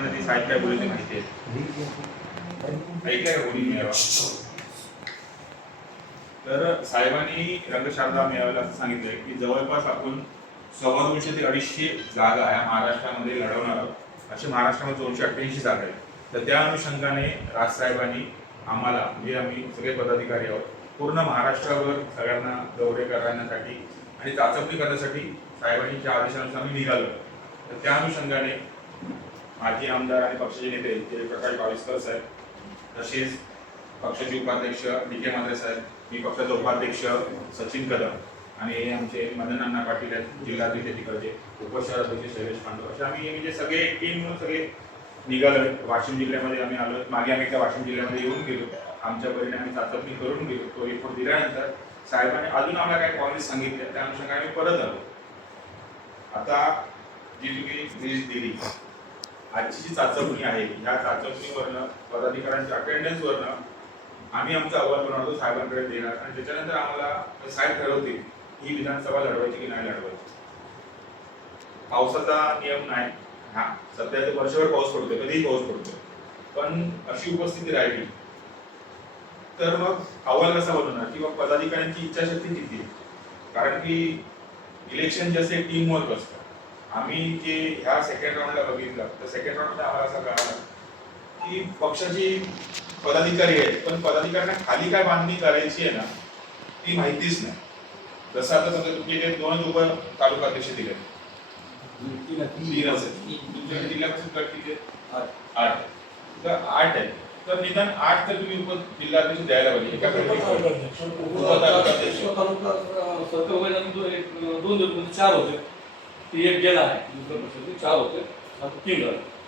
त्यांना ती साहेब काय बोलले माहिती आहे ऐकलंय मेळावा तर साहेबांनी रंगशारदा मेळाव्याला असं सांगितलंय की जवळपास आपण सव्वा दोनशे ते अडीचशे जागा या महाराष्ट्रामध्ये लढवणार आहोत. असे महाराष्ट्रामध्ये दोनशे अठ्ठ्याऐंशी जागा आहेत. तर त्या अनुषंगाने राजसाहेबांनी आम्हाला म्हणजे आम्ही सगळे पदाधिकारी आहोत पूर्ण महाराष्ट्रावर सगळ्यांना दौरे करण्यासाठी आणि चाचपणी करण्यासाठी साहेबांनी ज्या आदेशानुसार आम्ही निघालो. तर त्या अनुषंगाने माजी आमदार आणि पक्षाचे नेते ते बावीसकर साहेब तसेच पक्षाचे उपाध्यक्ष डी के मात्रे साहेब मी पक्षाचे उपाध्यक्ष सचिन कदम आणि आमचे मदन अण्णा पाटील आहेत जिल्हाध्यक्ष तिकडचे उपशहराध्यक्ष शैलेश पांडव. असे आम्ही म्हणजे सगळे टीम म्हणून सगळे निघालो वाशिम जिल्ह्यामध्ये आम्ही आलो मागे आम्ही त्या वाशिम जिल्ह्यामध्ये येऊन गेलो. आमच्या परीने आम्ही चाचपणी करून गेलो तो रिपोर्ट दिल्यानंतर साहेबांनी अजून आम्हाला काय कॉलेज सांगितले त्या अनुषंगाने आम्ही परत आलो. आता जी तुम्ही लिस्ट दिली आजची जी चाचपणी आहे ह्या चाचपणीवरनं पदाधिकाऱ्यांच्या अटेंडन्स वरनं आम्ही आमचा अहवाल बनवतो साहेबांकडे देणार. आणि त्याच्यानंतर आम्हाला साहेब ठरवतील ही विधानसभा लढवायची की नाही लढवायची. पावसाचा नियम नाही. हा सध्या तर वर्षभर पाऊस पडतोय कधीही पाऊस पडतोय. पण अशी उपस्थिती राहिली तर मग अहवाल कसा बनवणार? किंवा पदाधिकाऱ्यांची इच्छाशक्ती किती कारण की इलेक्शन जे असते टीम वर्क असतं आम्ही जे ह्या सेकंड राऊंडला बघितलं तर सेकंड राऊंडला आम्हाला असं कळालं की पक्षाची पदाधिकारी आहेत पण पदाधिकाऱ्यांना खाली काय बांधणी करायची आहे ना ती माहितीच नाही. जसं आता समजा तुमचे इथे दोनच उप तालुका अध्यक्ष दिले तुमच्या किती आहेत? आठ. तर आठ आहे तर निदान आठ तर तुम्ही उप जिल्हाध्यक्ष द्यायला पाहिजे. एका गटाला. उपतालुकाध्यक्ष. दोन दिवस चार होते. ती एक गेला आहे. दुसऱ्या पक्षाचे चार होते. आता तीन झाले